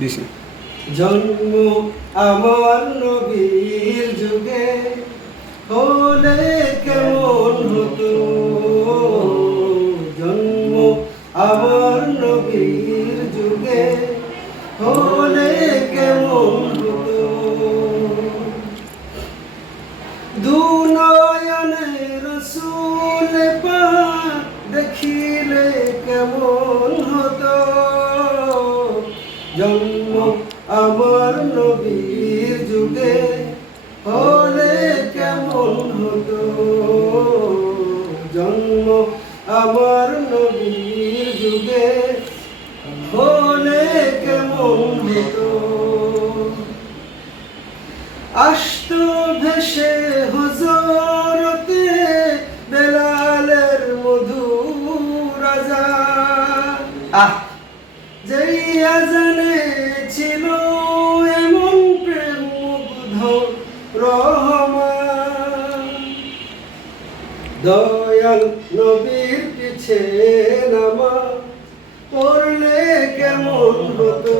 দিছি। জন্ম আমার নবীর যুগে হলে কেমন হতো, জন্ম আমার নবীর যুগে হলে কেমন হতো। দুনয়নে রসূল পাক দেখিলে কেমন হতো, জন্ম আমার নবীর যুগে হলে কেমন হতো, জন্ম আমার নবীর যুগে হলে কেমন হতো। আসতো ভেসে হযরতে বেলালের মধুর আজান, যেই আজানে ছিল এমন প্রেম মুগ্ধ রহমান। দয়াল নবীর পিছে নামাজ পড়লে কেমন হতো,